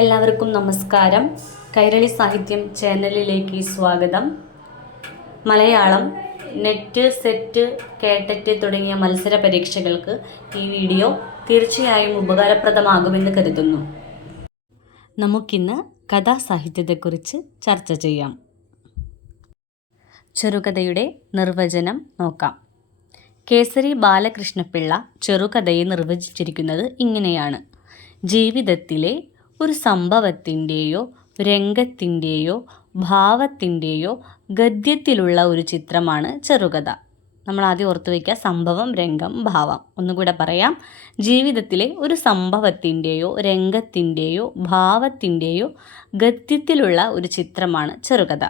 എല്ലാവർക്കും നമസ്കാരം. കൈരളി സാഹിത്യം ചാനലിലേക്ക് സ്വാഗതം. മലയാളം നെറ്റ്, സെറ്റ്, കേട്ടറ്റ് തുടങ്ങിയ മത്സര പരീക്ഷകൾക്ക് ഈ വീഡിയോ തീർച്ചയായും ഉപകാരപ്രദമാകുമെന്ന് കരുതുന്നു. നമുക്കിന്ന് കഥാസാഹിത്യത്തെക്കുറിച്ച് ചർച്ച ചെയ്യാം. ചെറുകഥയുടെ നിർവചനം നോക്കാം. കേസരി ബാലകൃഷ്ണപിള്ള ചെറുകഥയെ നിർവചിച്ചിരിക്കുന്നത് ഇങ്ങനെയാണ്: ജീവിതത്തിലെ ഒരു സംഭവത്തിൻ്റെയോ രംഗത്തിൻ്റെയോ ഭാവത്തിൻ്റെയോ ഗദ്യത്തിലുള്ള ഒരു ചിത്രമാണ് ചെറുകഥ. നമ്മൾ ആദ്യം ഓർത്തു വയ്ക്കുക: സംഭവം, രംഗം, ഭാവം. ഒന്നുകൂടെ പറയാം: ജീവിതത്തിലെ ഒരു സംഭവത്തിൻ്റെയോ രംഗത്തിൻ്റെയോ ഭാവത്തിൻ്റെയോ ഗദ്യത്തിലുള്ള ഒരു ചിത്രമാണ് ചെറുകഥ.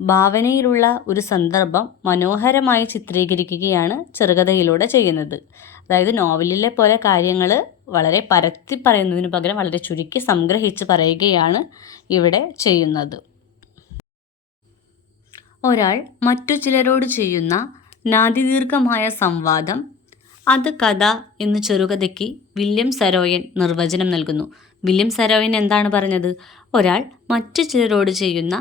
ഭാവനയിലുള്ള ഒരു സന്ദർഭം മനോഹരമായി ചിത്രീകരിക്കുകയാണ് ചെറുകഥയിലൂടെ ചെയ്യുന്നത്. അതായത് നോവലിലെ പോലെ കാര്യങ്ങൾ വളരെ പരത്തി പറയുന്നതിന് പകരം വളരെ ചുരുക്കി സംഗ്രഹിച്ച് പറയുകയാണ് ഇവിടെ ചെയ്യുന്നത്. ഒരാൾ മറ്റു ചിലരോട് ചെയ്യുന്ന നാദീദീർഘമായ സംവാദം, അത് കഥ എന്ന് ചെറുകഥയ്ക്ക് വില്യം സരോയൻ നിർവചനം നൽകുന്നു. വില്യം സരോയൻ എന്താണ് പറഞ്ഞത്? ഒരാൾ മറ്റു ചിലരോട് ചെയ്യുന്ന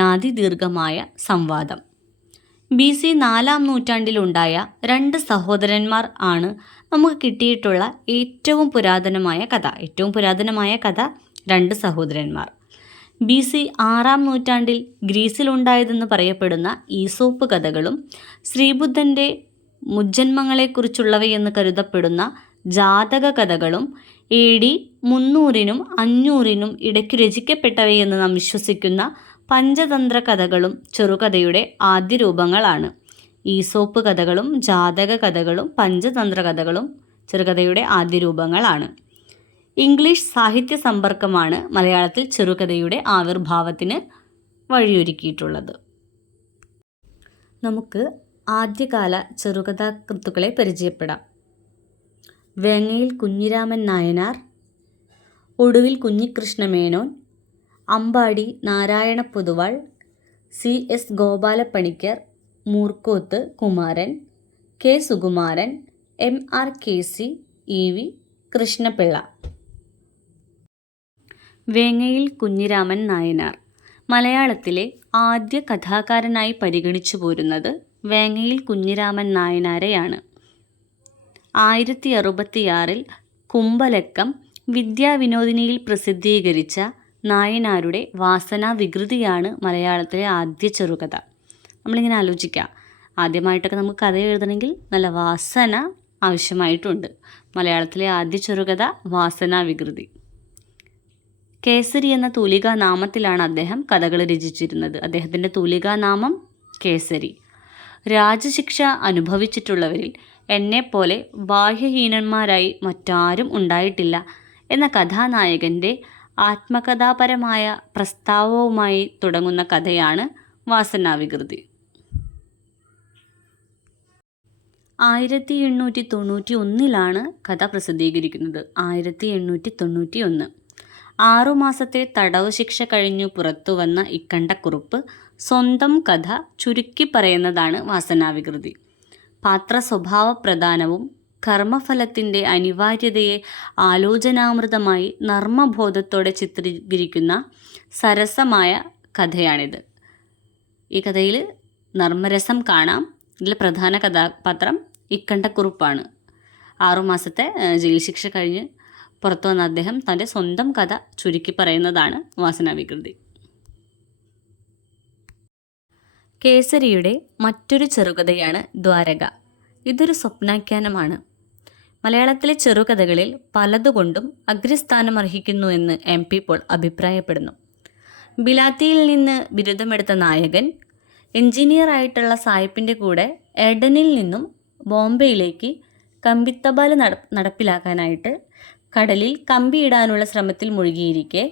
നാദീദീർഘമായ സംവാദം. BC 4-ാം നൂറ്റാണ്ടിലുണ്ടായ 2 സഹോദരന്മാർ ആണ് നമുക്ക് കിട്ടിയിട്ടുള്ള ഏറ്റവും പുരാതനമായ കഥ. 2 സഹോദരന്മാർ. BC 6-ാം നൂറ്റാണ്ടിൽ ഗ്രീസിലുണ്ടായതെന്ന് പറയപ്പെടുന്ന ഈസോപ്പ് കഥകളും ശ്രീബുദ്ധൻ്റെ മുജ്ജന്മങ്ങളെക്കുറിച്ചുള്ളവയെന്ന് കരുതപ്പെടുന്ന ജാതക കഥകളും AD 300-നും 500-നും ഇടയ്ക്ക് രചിക്കപ്പെട്ടവയെന്ന് നാം വിശ്വസിക്കുന്ന പഞ്ചതന്ത്ര കഥകളും ചെറുകഥയുടെ ആദ്യ രൂപങ്ങളാണ്. ഈസോപ്പ് കഥകളും ജാതക കഥകളും പഞ്ചതന്ത്ര കഥകളും ചെറുകഥയുടെ ആദ്യ രൂപങ്ങളാണ്. ഇംഗ്ലീഷ് സാഹിത്യ സമ്പർക്കമാണ് മലയാളത്തിൽ ചെറുകഥയുടെ ആവിർഭാവത്തിന് വഴിയൊരുക്കിയിട്ടുള്ളത്. നമുക്ക് ആദ്യകാല ചെറുകഥാകൃത്തുക്കളെ പരിചയപ്പെടാം. വേങ്ങയിൽ കുഞ്ഞിരാമൻ നായനാർ, ഒടുവിൽ കുഞ്ഞിക്കൃഷ്ണമേനോൻ, Ambadi Narayana Poduval, CS Gopalapanicker, Moorkoth Kumaran, K Sukumaran, MR കേസി, EV കൃഷ്ണപിള്ള. വേങ്ങയിൽ കുഞ്ഞിരാമൻ നായനാർ മലയാളത്തിലെ ആദ്യ കഥാകാരനായി പരിഗണിച്ചു പോരുന്നത് വേങ്ങയിൽ കുഞ്ഞിരാമൻ നായനാരെയാണ്. 1066-ൽ കുംഭലക്കം വിദ്യാവിനോദിനിയിൽ പ്രസിദ്ധീകരിച്ച നായനാരുടെ വാസനാവികൃതിയാണ് മലയാളത്തിലെ ആദ്യ ചെറുകഥ. നമ്മളിങ്ങനെ ആലോചിക്കുക, ആദ്യമായിട്ടൊക്കെ നമുക്ക് കഥ എഴുതണമെങ്കിൽ നല്ല വാസന ആവശ്യമായിട്ടുണ്ട്. മലയാളത്തിലെ ആദ്യ ചെറുകഥ വാസനാവികൃതി. കേസരി എന്ന തൂലികാനാമത്തിലാണ് അദ്ദേഹം കഥകൾ രചിച്ചിരുന്നത്. അദ്ദേഹത്തിൻ്റെ തൂലികാനാമം കേസരി. രാജശിക്ഷ അനുഭവിച്ചിട്ടുള്ളവരിൽ എന്നെപ്പോലെ ബാഹ്യഹീനന്മാരായി മറ്റാരും ഉണ്ടായിട്ടില്ല എന്ന കഥാനായകൻ്റെ ആത്മകഥാപരമായ പ്രസ്താവവുമായി തുടങ്ങുന്ന കഥയാണ് വാസനാവികൃതി. 1891-ലാണ് കഥ പ്രസിദ്ധീകരിക്കുന്നത്. 1891. 6 മാസത്തെ തടവ് ശിക്ഷ കഴിഞ്ഞു പുറത്തുവന്ന ഇക്കണ്ടക്കുറുപ്പ് സ്വന്തം കഥ ചുരുക്കി പറയുന്നതാണ് വാസനാവികൃതി. പാത്രസ്വഭാവപ്രധാനവും കർമ്മഫലത്തിൻ്റെ അനിവാര്യതയെ ആലോചനാമൃതമായി നർമ്മബോധത്തോടെ ചിത്രീകരിക്കുന്ന സരസമായ കഥയാണിത്. ഈ കഥയിൽ നർമ്മരസം കാണാം. ഇതിൽ പ്രധാന കഥാപാത്രം ഇക്കണ്ടക്കുറുപ്പാണ്. 6 മാസത്തെ ജയിൽ ശിക്ഷ കഴിഞ്ഞ് പുറത്തു വന്ന അദ്ദേഹം തൻ്റെ സ്വന്തം കഥ ചുരുക്കി പറയുന്നതാണ് വാസനാവികൃതി. കേസരിയുടെ മറ്റൊരു ചെറുകഥയാണ് ദ്വാരക. ഇതൊരു സ്വപ്നാഖ്യാനമാണ്. മലയാളത്തിലെ ചെറുകഥകളിൽ പലതുകൊണ്ടും അഗ്രസ്ഥാനം അർഹിക്കുന്നു എന്ന് MP പോൾ അഭിപ്രായപ്പെടുന്നു. ബിലാത്തിയിൽ നിന്ന് ബിരുദമെടുത്ത നായകൻ എഞ്ചിനീയറായിട്ടുള്ള സായിപ്പിൻ്റെ കൂടെ എഡനിൽ നിന്നും ബോംബെയിലേക്ക് കമ്പിത്തപാൽ നടപ്പിലാക്കാനായിട്ട് കടലിൽ കമ്പിയിടാനുള്ള ശ്രമത്തിൽ മുഴുകിയിരിക്കെ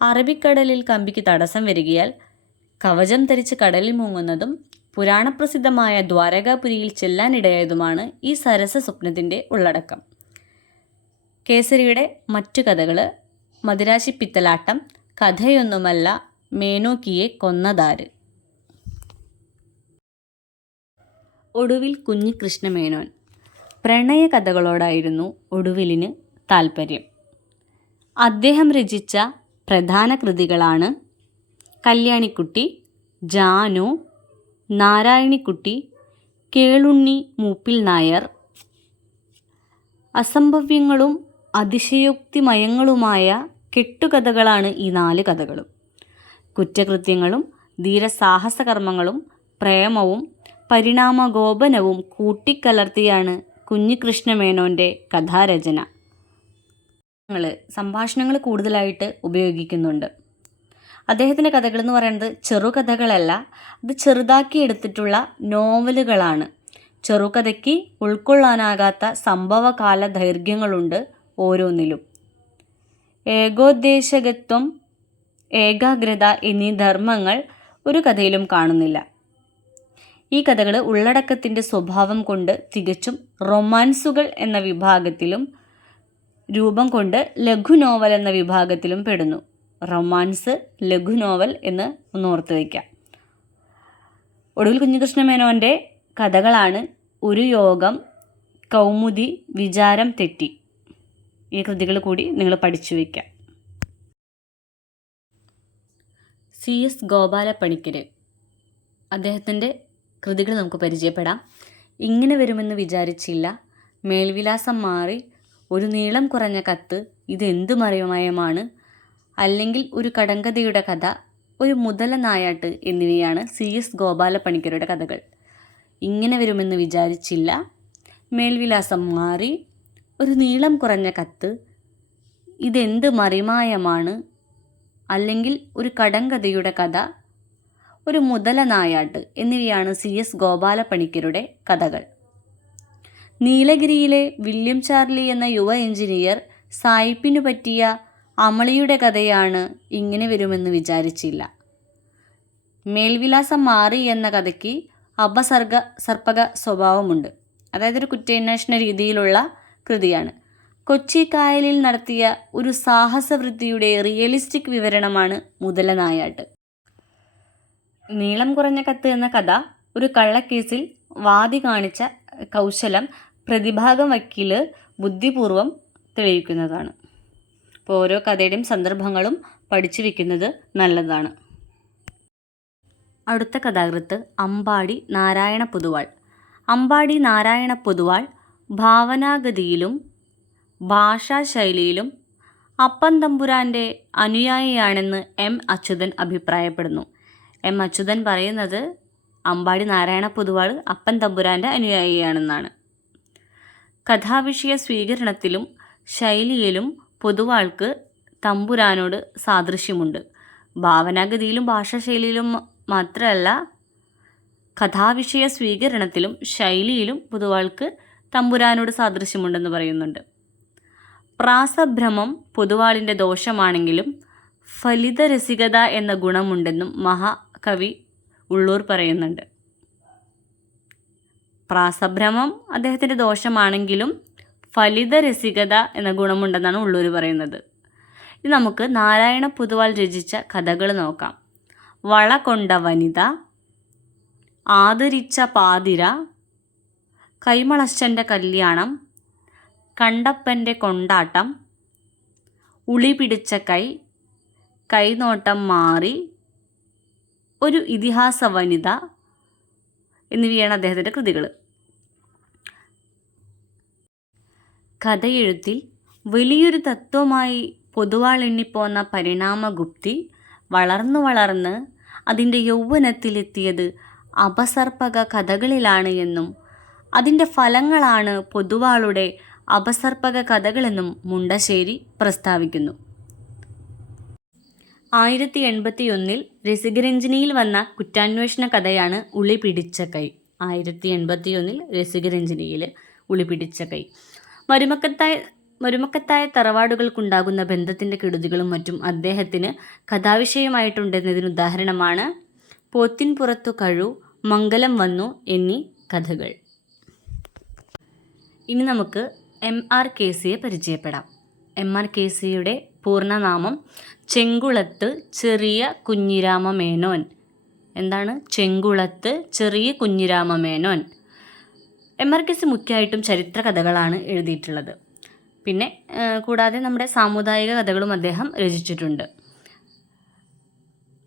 അറബിക്കടലിൽ കമ്പിക്ക് തടസ്സം വരികയാൽ കവചം ധരിച്ച് കടലിൽ മുങ്ങുന്നതും പുരാണപ്രസിദ്ധമായ ദ്വാരകാപുരിയിൽ ചെല്ലാനിടയായതുമാണ് ഈ സരസ സ്വപ്നത്തിൻ്റെ ഉള്ളടക്കം. കേസരിയുടെ മറ്റു കഥകൾ: മദിരാശി പിത്തലാട്ടം, കഥയൊന്നുമല്ല, മേനോക്കിയെ കൊന്നതാര്. ഒടുവിൽ കുഞ്ഞിക്കൃഷ്ണമേനോൻ. പ്രണയകഥകളോടായിരുന്നു ഒടുവിലിന് താൽപ്പര്യം. അദ്ദേഹം രചിച്ച പ്രധാന കൃതികളാണ് കല്യാണിക്കുട്ടി, ജാനു, നാരായണിക്കുട്ടി, കേളുണ്ണി മൂപ്പിൽ നായർ. അസംഭവ്യങ്ങളും അതിശയോക്തിമയങ്ങളുമായ കെട്ടുകഥകളാണ് ഈ 4 കഥകളും. കുറ്റകൃത്യങ്ങളും ധീരസാഹസകർമ്മങ്ങളും പ്രേമവും പരിണാമഗോപനവും കൂട്ടിക്കലർത്തിയാണ് കുഞ്ഞികൃഷ്ണമേനോൻ്റെ കഥാരചന. സംഭാഷണങ്ങൾ കൂടുതലായിട്ട് ഉപയോഗിക്കുന്നുണ്ട്. അദ്ദേഹത്തിൻ്റെ കഥകൾ എന്ന് പറയുന്നത് ചെറുകഥകളല്ല, അത് ചെറുതാക്കി എടുത്തിട്ടുള്ള നോവലുകളാണ്. ചെറുകഥയ്ക്ക് ഉൾക്കൊള്ളാനാകാത്ത സംഭവകാല ദൈർഘ്യങ്ങളുണ്ട് ഓരോന്നിലും. ഏകോദ്ദേശകത്വം, ഏകാഗ്രത എന്നീ ധർമ്മങ്ങൾ ഒരു കഥയിലും കാണുന്നില്ല. ഈ കഥകൾ ഉള്ളടക്കത്തിൻ്റെ സ്വഭാവം കൊണ്ട് തികച്ചും റൊമാൻസുകൾ എന്ന വിഭാഗത്തിലും രൂപം കൊണ്ട് ലഘു നോവൽ എന്ന വിഭാഗത്തിലും പെടുന്നു. റൊമാൻസ്, ലഘു നോവൽ എന്ന് ഒന്ന് ഓർത്ത് വയ്ക്കാം. ഒടുവിൽ കുഞ്ഞികൃഷ്ണമേനോൻ്റെ കഥകളാണ് ഒരു യോഗം, കൗമുദി, വിചാരം തെറ്റി. ഈ കൃതികൾ കൂടി നിങ്ങൾ പഠിച്ചു വയ്ക്കാം. CS ഗോപാലപ്പണിക്കർ, അദ്ദേഹത്തിൻ്റെ കൃതികൾ നമുക്ക് പരിചയപ്പെടാം. ഇങ്ങനെ വരുമെന്ന് വിചാരിച്ചില്ല, മേൽവിലാസം മാറി, ഒരു നീളം കുറഞ്ഞ കത്ത്, ഇതെന്തു മറിമയമാണ്, അല്ലെങ്കിൽ ഒരു കടങ്കഥയുടെ കഥ, ഒരു മുതല നായാട്ട് എന്നിവയാണ് CS ഗോപാലപ്പണിക്കരുടെ കഥകൾ. ഇങ്ങനെ വരുമെന്ന് വിചാരിച്ചില്ല, മേൽവിലാസം മാറി, ഒരു നീളം കുറഞ്ഞ കത്ത്, ഇതെന്ത് മറിമായമാണ്, അല്ലെങ്കിൽ ഒരു കടങ്കഥയുടെ കഥ, ഒരു മുതല നായാട്ട് എന്നിവയാണ് CS ഗോപാലപ്പണിക്കരുടെ കഥകൾ. നീലഗിരിയിലെ വില്യം ചാർലി എന്ന യുവ എഞ്ചിനീയർ സായിപ്പിനു പറ്റിയ അമളിയുടെ കഥയാണ് ഇങ്ങനെ വരുമെന്ന് വിചാരിച്ചില്ല. മേൽവിലാസം മാറി എന്ന കഥയ്ക്ക് സർപ്പക സ്വഭാവമുണ്ട്. അതായത് ഒരു കുറ്റാന്വേഷണ രീതിയിലുള്ള കൃതിയാണ്. കൊച്ചി കായലിൽ നടത്തിയ ഒരു സാഹസവൃത്തിയുടെ റിയലിസ്റ്റിക് വിവരണമാണ് മുതല നായാട്ട്. നീളം കുറഞ്ഞ കത്ത് എന്ന കഥ ഒരു കള്ളക്കേസിൽ വാദി കാണിച്ച കൗശലം പ്രതിഭാഗം വക്കീല് ബുദ്ധിപൂർവം തെളിയിക്കുന്നതാണ്. അപ്പോൾ ഓരോ കഥയുടെയും സന്ദർഭങ്ങളും പഠിച്ചു വയ്ക്കുന്നത് നല്ലതാണ്. അടുത്ത കഥാകൃത്ത് അമ്പാടി നാരായണ പൊതുവാൾ. അമ്പാടി നാരായണ പൊതുവാൾ ഭാവനാഗതിയിലും ഭാഷാശൈലിയിലും അപ്പൻ തമ്പുരാൻ്റെ അനുയായിയാണെന്ന് അച്യുതൻ അഭിപ്രായപ്പെടുന്നു. അച്യുതൻ പറയുന്നത് അമ്പാടി നാരായണ പൊതുവാൾ അപ്പൻ തമ്പുരാൻ്റെ അനുയായിയാണെന്നാണ്. കഥാവിഷയ സ്വീകരണത്തിലും ശൈലിയിലും പൊതുവാൾക്ക് തമ്പുരാനോട് സാദൃശ്യമുണ്ട്. ഭാവനാഗതിയിലും ഭാഷാശൈലിയിലും മാത്രമല്ല, കഥാവിഷയ സ്വീകരണത്തിലും ശൈലിയിലും പൊതുവാൾക്ക് തമ്പുരാനോട് സാദൃശ്യമുണ്ടെന്ന് പറയുന്നുണ്ട്. പ്രാസഭ്രമം പൊതുവാളിൻ്റെ ദോഷമാണെങ്കിലും ഫലിതരസികത എന്ന ഗുണമുണ്ടെന്നും മഹാകവി ഉള്ളൂർ പറയുന്നുണ്ട്. പ്രാസഭ്രമം അദ്ദേഹത്തിൻ്റെ ദോഷമാണെങ്കിലും ഫലിതരസികത എന്ന ഗുണമുണ്ടെന്നാണ് ഉള്ളൂർ പറയുന്നത്. ഇനി നമുക്ക് നാരായണ പൊതുവാൾ രചിച്ച കഥകൾ നോക്കാം. വള കൊണ്ട വനിത, ആദരിച്ച പാതിര, കൈമളശ്ശൻ്റെ കല്യാണം, കണ്ടപ്പൻ്റെ കൊണ്ടാട്ടം, ഉളി പിടിച്ച കൈ, കൈനോട്ടം മാറി, ഒരു ഇതിഹാസ വനിത എന്നിവയാണ് അദ്ദേഹത്തിൻ്റെ കൃതികൾ. കഥയെഴുത്തിൽ വലിയൊരു തത്വമായി പൊതുവാൾ എണ്ണിപ്പോന്ന പരിണാമഗുപ്തി വളർന്ന് അതിൻ്റെ യൗവനത്തിലെത്തിയത് അപസർപ്പക കഥകളിലാണ് എന്നും അതിൻ്റെ ഫലങ്ങളാണ് പൊതുവാളുടെ അപസർപ്പക കഥകളെന്നും മുണ്ടശ്ശേരി പ്രസ്താവിക്കുന്നു. 1081 രസികരഞ്ജിനിയിൽ വന്ന കുറ്റാന്വേഷണ കഥയാണ് ഉളി പിടിച്ച കൈ. 1081 രസികരഞ്ജിനിയിൽ ഉളി പിടിച്ച കൈ. മരുമക്കത്തായ തറവാടുകൾക്കുണ്ടാകുന്ന ബന്ധത്തിൻ്റെ കെടുതികളും മറ്റും അദ്ദേഹത്തിന് കഥാവിഷയമായിട്ടുണ്ടെന്നതിന് ഉദാഹരണമാണ് പോത്തിൻ പുറത്തു കഴു, മംഗലം വന്നു എന്നീ കഥകൾ. ഇനി നമുക്ക് MR കേസിയെ പരിചയപ്പെടാം. MR കേസിയുടെ പൂർണ്ണനാമം ചെങ്കുളത്ത് ചെറിയ കുഞ്ഞിരാമ മേനോൻ. എന്താണ് ചെങ്കുളത്ത് ചെറിയ കുഞ്ഞിരാമ മേനോൻ? MR കേസി മുഖ്യമായിട്ടും ചരിത്ര കഥകളാണ് എഴുതിയിട്ടുള്ളത്. പിന്നെ കൂടാതെ നമ്മുടെ സാമുദായിക കഥകളും അദ്ദേഹം രചിച്ചിട്ടുണ്ട്.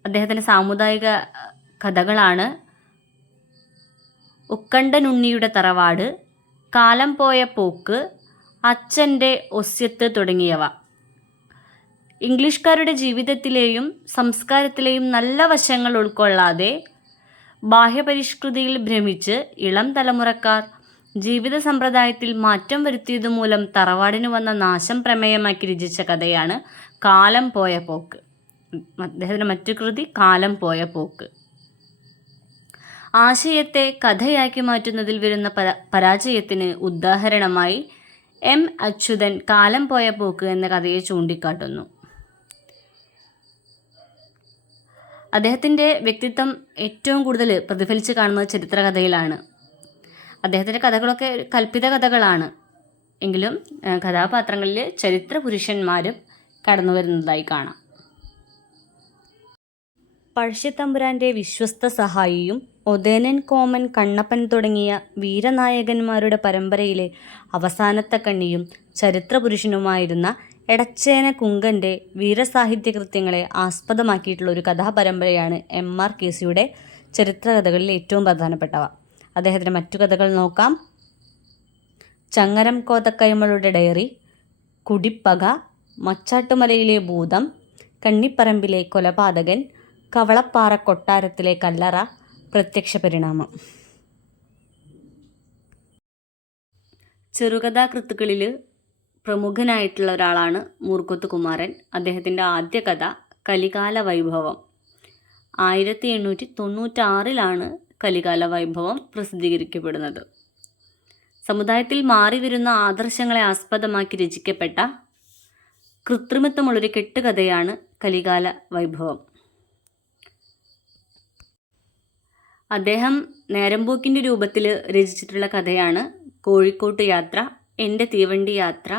അദ്ദേഹത്തിൻ്റെ സാമുദായിക കഥകളാണ് ഉക്കണ്ടനുണ്ണിയുടെ തറവാട്, കാലം പോയ പോക്ക്, അച്ഛൻ്റെ ഒസ്യത്ത് തുടങ്ങിയവ. ഇംഗ്ലീഷുകാരുടെ ജീവിതത്തിലെയും സംസ്കാരത്തിലെയും നല്ല വശങ്ങൾ ഉൾക്കൊള്ളാതെ ബാഹ്യപരിഷ്കൃതിയിൽ ഭ്രമിച്ച് ഇളം തലമുറക്കാർ ജീവിത സമ്പ്രദായത്തിൽ മാറ്റം വരുത്തിയതുമൂലം തറവാടിന് വന്ന നാശം പ്രമേയമാക്കി രചിച്ച കഥയാണ് കാലം പോയ പോക്ക്. അദ്ദേഹത്തിൻ്റെ മറ്റു കൃതി കാലം പോയ പോക്ക്. ആശയത്തെ കഥയാക്കി മാറ്റുന്നതിൽ വരുന്ന പരാജയത്തിന് ഉദാഹരണമായി എം അച്യുതൻ കാലം പോയ പോക്ക് എന്ന കഥയെ ചൂണ്ടിക്കാട്ടുന്നു. അദ്ദേഹത്തിൻ്റെ വ്യക്തിത്വം ഏറ്റവും കൂടുതൽ പ്രതിഫലിച്ച് കാണുന്നത് ചരിത്രകഥയിലാണ്. അദ്ദേഹത്തിൻ്റെ കഥകളൊക്കെ കൽപ്പിത കഥകളാണ് എങ്കിലും കഥാപാത്രങ്ങളിൽ ചരിത്ര പുരുഷന്മാരും കടന്നു വരുന്നതായി കാണാം. പഴശ്ശിത്തമ്പുരാൻ്റെ വിശ്വസ്ത സഹായിയും ഒതേനൻ, കോമൻ, കണ്ണപ്പൻ തുടങ്ങിയ വീരനായകന്മാരുടെ പരമ്പരയിലെ അവസാനത്തെ കണ്ണിയും ചരിത്രപുരുഷനുമായിരുന്ന എടച്ചേന കുങ്കൻ്റെ വീരസാഹിത്യകൃത്യങ്ങളെ ആസ്പദമാക്കിയിട്ടുള്ള ഒരു കഥാപരമ്പരയാണ് എം.ആർ. കേസിയുടെ ചരിത്രകഥകളിൽ ഏറ്റവും പ്രധാനപ്പെട്ടവ. അദ്ദേഹത്തിൻ്റെ മറ്റു കഥകൾ നോക്കാം. ചങ്ങരം കോതക്കൈമളുടെ ഡയറി, കുടിപ്പക, മച്ചാട്ടുമലയിലെ ഭൂതം, കണ്ണിപ്പറമ്പിലെ കൊലപാതകൻ, കവളപ്പാറ കൊട്ടാരത്തിലെ കല്ലറ, പ്രത്യക്ഷ പരിണാമം. ചെറുകഥാകൃത്തുക്കളിൽ പ്രമുഖനായിട്ടുള്ള ഒരാളാണ് മൂർഖോത്ത് കുമാരൻ. അദ്ദേഹത്തിൻ്റെ ആദ്യ കഥ കലികാല വൈഭവം. 1896 കലികാല വൈഭവം പ്രസിദ്ധീകരിക്കപ്പെടുന്നത്. സമുദായത്തിൽ മാറിവരുന്ന ആദർശങ്ങളെ ആസ്പദമാക്കി രചിക്കപ്പെട്ട കൃത്രിമത്വമുള്ളൊരു കെട്ടുകഥയാണ് കലികാല വൈഭവം. അദ്ദേഹം നേരമ്പോക്കിൻ്റെ രൂപത്തിൽ രചിച്ചിട്ടുള്ള കഥയാണ് കോഴിക്കോട്ട് യാത്ര, എൻ്റെ തീവണ്ടി യാത്ര,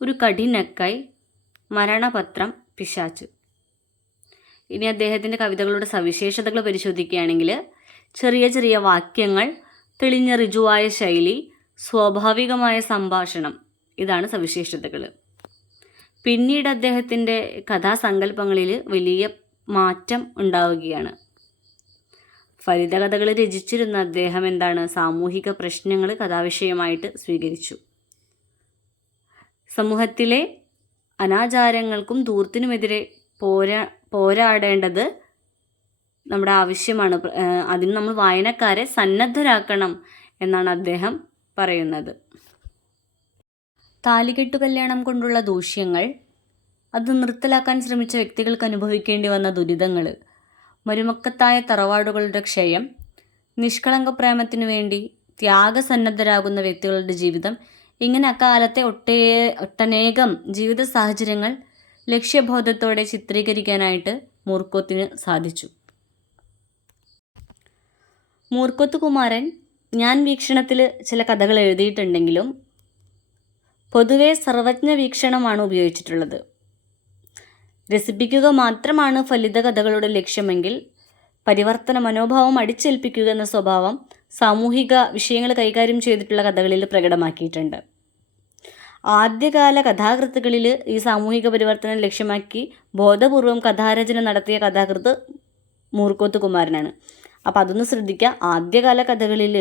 ഒരു കഠിനക്കൈ, മരണപത്രം, പിശാച്. ഇനി അദ്ദേഹത്തിൻ്റെ കവിതകളുടെ സവിശേഷതകൾ പരിശോധിക്കുകയാണെങ്കിൽ ചെറിയ ചെറിയ വാക്യങ്ങൾ, തെളിഞ്ഞ ഋജുവായ ശൈലി, സ്വാഭാവികമായ സംഭാഷണം, ഇതാണ് സവിശേഷതകൾ. പിന്നീട് അദ്ദേഹത്തിൻ്റെ കഥാസങ്കല്പങ്ങളിൽ വലിയ മാറ്റം ഉണ്ടാവുകയാണ്. ഫലിതകഥകൾ രചിച്ചിരുന്ന അദ്ദേഹം സാമൂഹിക പ്രശ്നങ്ങൾ കഥാവിഷയമായിട്ട് സ്വീകരിച്ചു. സമൂഹത്തിലെ അനാചാരങ്ങൾക്കും ധൂർത്തിനുമെതിരെ പോരാടേണ്ടത് നമ്മുടെ ആവശ്യമാണ്. അതിന് നമ്മൾ വായനക്കാരെ സന്നദ്ധരാക്കണം എന്നാണ് അദ്ദേഹം പറയുന്നത്. താലികെട്ടു കല്യാണം കൊണ്ടുള്ള ദൂഷ്യങ്ങൾ, അത് നിർത്തലാക്കാൻ ശ്രമിച്ച വ്യക്തികൾക്ക് അനുഭവിക്കേണ്ടി വന്ന ദുരിതങ്ങൾ, മരുമക്കത്തായ തറവാടുകളുടെ ക്ഷയം, നിഷ്കളങ്ക പ്രേമത്തിനു വേണ്ടി ത്യാഗസന്നദ്ധരാകുന്ന വ്യക്തികളുടെ ജീവിതം, ഇങ്ങനെ അക്കാലത്തെ ഒട്ടനേകം ജീവിത സാഹചര്യങ്ങൾ ലക്ഷ്യബോധത്തോടെ ചിത്രീകരിക്കാനായിട്ട് മൂർഖോത്തിന് സാധിച്ചു. മൂർഖോത്ത് കുമാരൻ ഞാൻ വീക്ഷണത്തിൽ ചില കഥകൾ എഴുതിയിട്ടുണ്ടെങ്കിലും പൊതുവെ സർവജ്ഞ വീക്ഷണമാണ് ഉപയോഗിച്ചിട്ടുള്ളത്. രസിപ്പിക്കുക മാത്രമാണ് ഫലിത കഥകളുടെ ലക്ഷ്യമെങ്കിൽ പരിവർത്തന മനോഭാവം അടിച്ചേൽപ്പിക്കുക എന്ന സ്വഭാവം സാമൂഹിക വിഷയങ്ങൾ കൈകാര്യം ചെയ്തിട്ടുള്ള കഥകളിൽ പ്രകടമാക്കിയിട്ടുണ്ട്. ആദ്യകാല കഥാകൃത്തുകളിൽ ഈ സാമൂഹിക പരിവർത്തനം ലക്ഷ്യമാക്കി ബോധപൂർവം കഥാരചന നടത്തിയ കഥാകൃത്ത് മൂർഖോത്ത് കുമാരനാണ്. അപ്പോൾ അതൊന്ന് ശ്രദ്ധിക്കുക. ആദ്യകാല കഥകളിൽ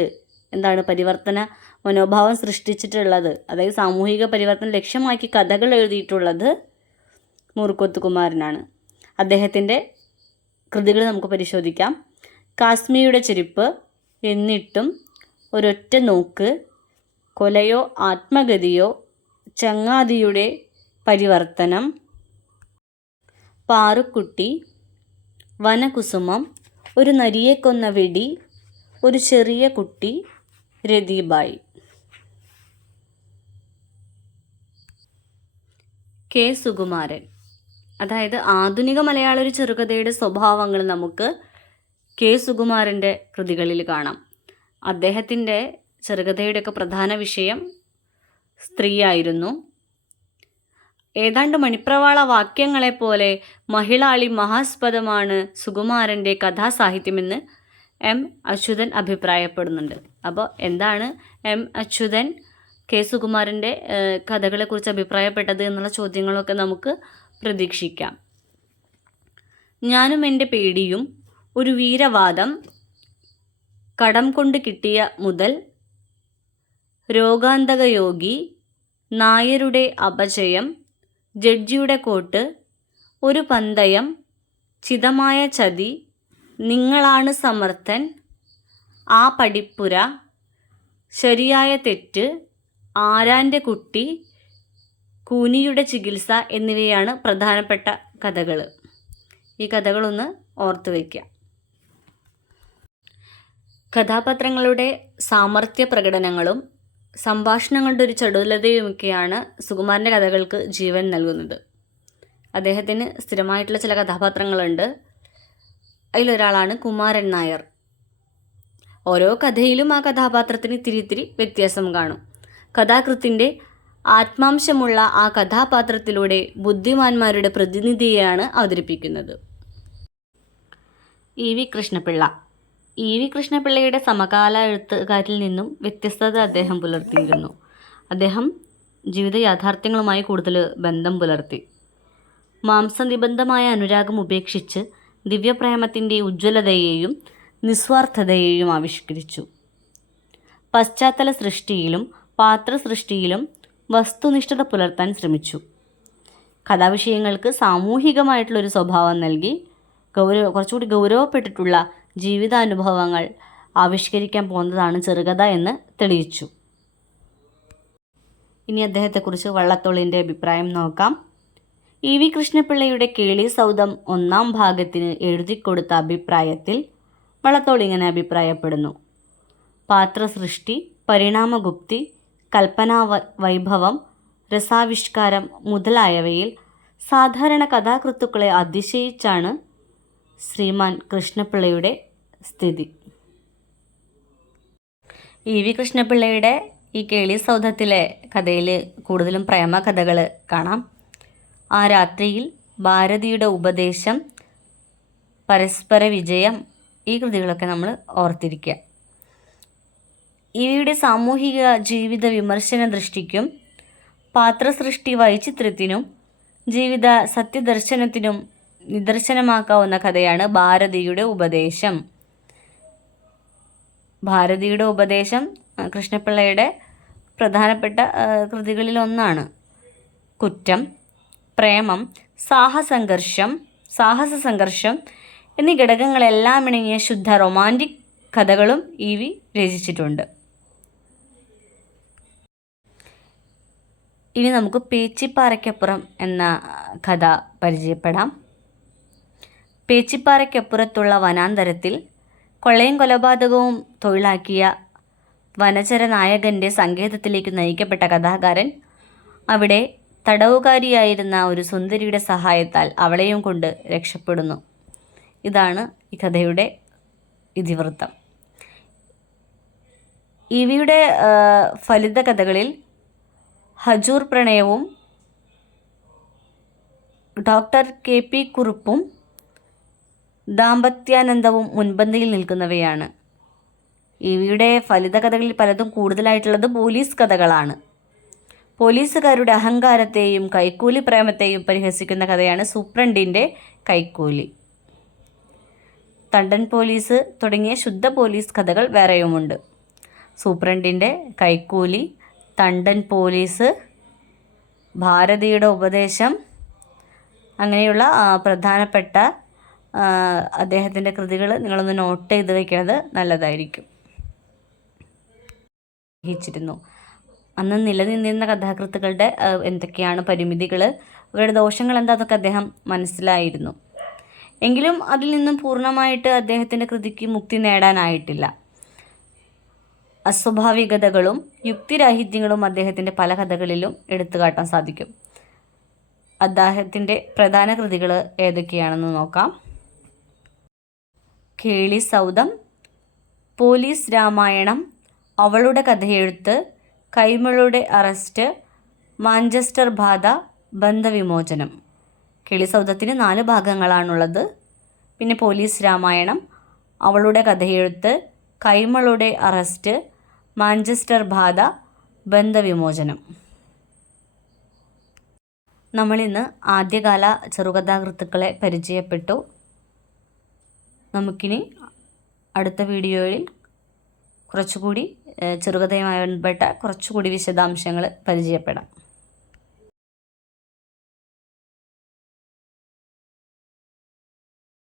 പരിവർത്തന മനോഭാവം സൃഷ്ടിച്ചിട്ടുള്ളത്, അതായത് സാമൂഹിക പരിവർത്തനം ലക്ഷ്യമാക്കി കഥകൾ എഴുതിയിട്ടുള്ളത് മൂർഖോത്ത് കുമാരനാണ്. അദ്ദേഹത്തിൻ്റെ കൃതികൾ നമുക്ക് പരിശോധിക്കാം. കാശ്മീരുടെ ചെരുപ്പ്, എന്നിട്ടും, ഒരൊറ്റ നോക്ക്, കൊലയോ ആത്മഗതിയോ, ചങ്ങാതിയുടെ പരിവർത്തനം, പാറുക്കുട്ടി, വനകുസുമം, ഒരു നരിയെ കൊന്ന വെടി, ഒരു ചെറിയ കുട്ടി, രതിബായി. കെ സുകുമാരൻ, അതായത് ആധുനിക മലയാള ഒരു ചെറുകഥയുടെ സ്വഭാവങ്ങൾ നമുക്ക് കെ സുകുമാരൻ്റെ കൃതികളിൽ കാണാം. അദ്ദേഹത്തിൻ്റെ ചെറുകഥയുടെയൊക്കെ പ്രധാന വിഷയം സ്ത്രീയായിരുന്നു. ഏതാണ്ട് മണിപ്രവാള വാക്യങ്ങളെപ്പോലെ മഹിളാളി മഹാസ്പദമാണ് സുകുമാരൻ്റെ കഥാസാഹിത്യമെന്ന് എം. അച്യുതൻ അഭിപ്രായപ്പെടുന്നുണ്ട്. അപ്പോൾ എന്താണ് എം. അച്യുതൻ കെ സുകുമാരൻ്റെ കഥകളെക്കുറിച്ച് അഭിപ്രായപ്പെട്ടത് എന്നുള്ള ചോദ്യങ്ങളൊക്കെ നമുക്ക് പ്രതീക്ഷിക്കാം. ഞാനും എൻ്റെ പേടിയും, ഒരു വീരവാദം, കടം കൊണ്ട് കിട്ടിയ മുതൽ, രോഗാന്തകയോഗി, നായരുടെ അപജയം, ജഡ്ജിയുടെ കോട്ട്, ഒരു പന്തയം, ചിതമായ ചതി, നിങ്ങളാണ് സമർത്ഥൻ, ആ പടിപ്പുര, ശരിയായ തെറ്റ്, ആരാൻ്റെ കുട്ടി, കൂനിയുടെ ചികിത്സ എന്നിവയാണ് പ്രധാനപ്പെട്ട കഥകൾ. ഈ കഥകളൊന്ന് ഓർത്തു വയ്ക്കുക. കഥാപാത്രങ്ങളുടെ സാമർത്ഥ്യ പ്രകടനങ്ങളും സംഭാഷണങ്ങളുടെ ഒരു ചടുലതയുമൊക്കെയാണ് സുകുമാരൻ്റെ കഥകൾക്ക് ജീവൻ നൽകുന്നത്. അദ്ദേഹത്തിന് സ്ഥിരമായിട്ടുള്ള ചില കഥാപാത്രങ്ങളുണ്ട്. അതിലൊരാളാണ് കുമാരൻ നായർ. ഓരോ കഥയിലും ആ കഥാപാത്രത്തിന് ഇത്തിരി വ്യത്യാസം കാണും. കഥാകൃത്തിൻ്റെ ആത്മാംശമുള്ള ആ കഥാപാത്രത്തിലൂടെ ബുദ്ധിമാന്മാരുടെ പ്രതിനിധിയെയാണ് അവതരിപ്പിക്കുന്നത്. ഇ.വി. കൃഷ്ണപിള്ള. ഇ.വി. കൃഷ്ണപിള്ളയുടെ സമകാല എഴുത്തുകാരിൽ നിന്നും വ്യത്യസ്തത അദ്ദേഹം പുലർത്തിയിരുന്നു. അദ്ദേഹം ജീവിത യാഥാർത്ഥ്യങ്ങളുമായി കൂടുതൽ ബന്ധം പുലർത്തി. മാംസനിബന്ധമായ അനുരാഗം ഉപേക്ഷിച്ച് ദിവ്യപ്രേമത്തിൻ്റെ ഉജ്ജ്വലതയെയും നിസ്വാർത്ഥതയെയും ആവിഷ്കരിച്ചു. പശ്ചാത്തല സൃഷ്ടിയിലും പാത്രസൃഷ്ടിയിലും വസ്തുനിഷ്ഠത പുലർത്താൻ ശ്രമിച്ചു. കഥാവിഷയങ്ങൾക്ക് സാമൂഹികമായിട്ടുള്ളൊരു സ്വഭാവം നൽകി കുറച്ചുകൂടി ഗൗരവപ്പെട്ടിട്ടുള്ള ജീവിതാനുഭവങ്ങൾ ആവിഷ്കരിക്കാൻ പോകുന്നതാണ് ചെറുകഥ എന്ന് തെളിയിച്ചു. ഇനി അദ്ദേഹത്തെക്കുറിച്ച് വള്ളത്തോളിൻ്റെ അഭിപ്രായം നോക്കാം. ഇ.വി. കൃഷ്ണപിള്ളയുടെ കേളി സൗധം 1-ാം ഭാഗത്തിന് എഴുതിക്കൊടുത്ത അഭിപ്രായത്തിൽ വള്ളത്തോൾ ഇങ്ങനെ അഭിപ്രായപ്പെടുന്നു. പാത്രസൃഷ്ടി, പരിണാമഗുപ്തി, കൽപ്പനാ വൈഭവം, രസാവിഷ്കാരം മുതലായവയിൽ സാധാരണ കഥാകൃത്തുക്കളെ അതിശയിച്ചാണ് ശ്രീമാൻ കൃഷ്ണപിള്ളയുടെ സ്ഥിതി. ഇ.വി. കൃഷ്ണപിള്ളയുടെ ഈ കേളി സൗധത്തിലെ കഥയിൽ കൂടുതലും പ്രേമകഥകൾ കാണാം. ആ രാത്രിയിൽ, ഭാരതിയുടെ ഉപദേശം, പരസ്പര വിജയം, ഈ കൃതികളൊക്കെ നമ്മൾ ഓർത്തിരിക്കുക. ഇവയുടെ സാമൂഹിക ജീവിത വിമർശന ദൃഷ്ടിക്കും പാത്രസൃഷ്ടി വൈചിത്ര്യത്തിനും ജീവിത സത്യദർശനത്തിനും നിദർശനമാക്കാവുന്ന കഥയാണ് ഭാരതിയുടെ ഉപദേശം. ഭാരതിയുടെ ഉപദേശം കൃഷ്ണപിള്ളയുടെ പ്രധാനപ്പെട്ട കൃതികളിലൊന്നാണ്. കുറ്റം, പ്രേമം, സാഹസസംഘർഷം എന്നീ ഘടകങ്ങളെല്ലാം ഇണങ്ങിയ ശുദ്ധ റൊമാൻറ്റിക് കഥകളും ഇ.വി. രചിച്ചിട്ടുണ്ട്. ഇനി നമുക്ക് പേച്ചിപ്പാറയ്ക്കപ്പുറം എന്ന കഥ പരിചയപ്പെടാം. പേച്ചിപ്പാറയ്ക്കപ്പുറത്തുള്ള വനാന്തരത്തിൽ കൊള്ളയും കൊലപാതകവും തൊഴിലാക്കിയ വനചര നായകൻ്റെ സങ്കേതത്തിലേക്ക് നയിക്കപ്പെട്ട കഥാകാരൻ അവിടെ തടവുകാരിയായിരുന്ന ഒരു സുന്ദരിയുടെ സഹായത്താൽ അവളെയും കൊണ്ട് രക്ഷപ്പെടുന്നു. ഇതാണ് ഈ കഥയുടെ ഇതിവൃത്തം. ഇവയുടെ ഫലിത കഥകളിൽ ഹജൂർ പ്രണയവും ഡോക്ടർ കെ.പി. കുറുപ്പും ദാമ്പത്യാനന്ദവും മുൻപന്തിയിൽ നിൽക്കുന്നവയാണ്. ഇവയുടെ ഫലിത കഥകളിൽ പലതും കൂടുതലായിട്ടുള്ളത് പോലീസ് കഥകളാണ്. പോലീസുകാരുടെ അഹങ്കാരത്തെയും കൈക്കൂലി പ്രേമത്തെയും പരിഹസിക്കുന്ന കഥയാണ് സൂപ്രണ്ടിൻ്റെ കൈക്കൂലി. തണ്ടൻ പോലീസ് തുടങ്ങിയ ശുദ്ധ പോലീസ് കഥകൾ വേറെയുമുണ്ട്. സൂപ്രണ്ടിൻ്റെ കൈക്കൂലി, തണ്ടൻ പോലീസ്, ഭാരതിയുടെ ഉപദേശം, അങ്ങനെയുള്ള പ്രധാനപ്പെട്ട അദ്ദേഹത്തിൻ്റെ കൃതികൾ നിങ്ങളൊന്ന് നോട്ട് ചെയ്ത് വയ്ക്കുന്നത് നല്ലതായിരിക്കും. ഹിച്ചിരുന്നു അന്ന് നിലനിന്നിരുന്ന കഥാകൃത്തുക്കളുടെ എന്തൊക്കെയാണ് പരിമിതികൾ, അവരുടെ ദോഷങ്ങൾ എന്താണെന്നൊക്കെ അദ്ദേഹം മനസ്സിലായിരുന്നു. എങ്കിലും അതിൽ നിന്നും പൂർണ്ണമായിട്ട് അദ്ദേഹത്തിൻ്റെ കൃതിക്ക് മുക്തി നേടാനായിട്ടില്ല. അസ്വാഭാവികതകളും യുക്തിരാഹിത്യങ്ങളും അദ്ദേഹത്തിൻ്റെ പല കഥകളിലും എടുത്തു കാട്ടാൻ സാധിക്കും. അദ്ദേഹത്തിൻ്റെ പ്രധാന കൃതികൾ ഏതൊക്കെയാണെന്ന് നോക്കാം. കേളി സൗധം, പോലീസ് രാമായണം, അവളുടെ കഥയെഴുത്ത്, കൈമളുടെ അറസ്റ്റ്, മാഞ്ചസ്റ്റർ ബാധ, ബന്ധവിമോചനം. കേളി സൗധത്തിന് 4 ഭാഗങ്ങളാണുള്ളത്. പിന്നെ പോലീസ് രാമായണം, അവളുടെ കഥയെഴുത്ത്, കൈമളുടെ അറസ്റ്റ്, മാഞ്ചസ്റ്റർ ബാധ, ബന്ധവിമോചനം. നമ്മളിന്ന് ആദ്യകാല ചെറുകഥാകൃത്തുക്കളെ പരിചയപ്പെട്ടു. നമുക്കിനി അടുത്ത വീഡിയോയിൽ കുറച്ചുകൂടി ചെറുകഥയുമായി ബന്ധപ്പെട്ട കുറച്ചുകൂടി വിശദാംശങ്ങൾ പരിചയപ്പെടാം.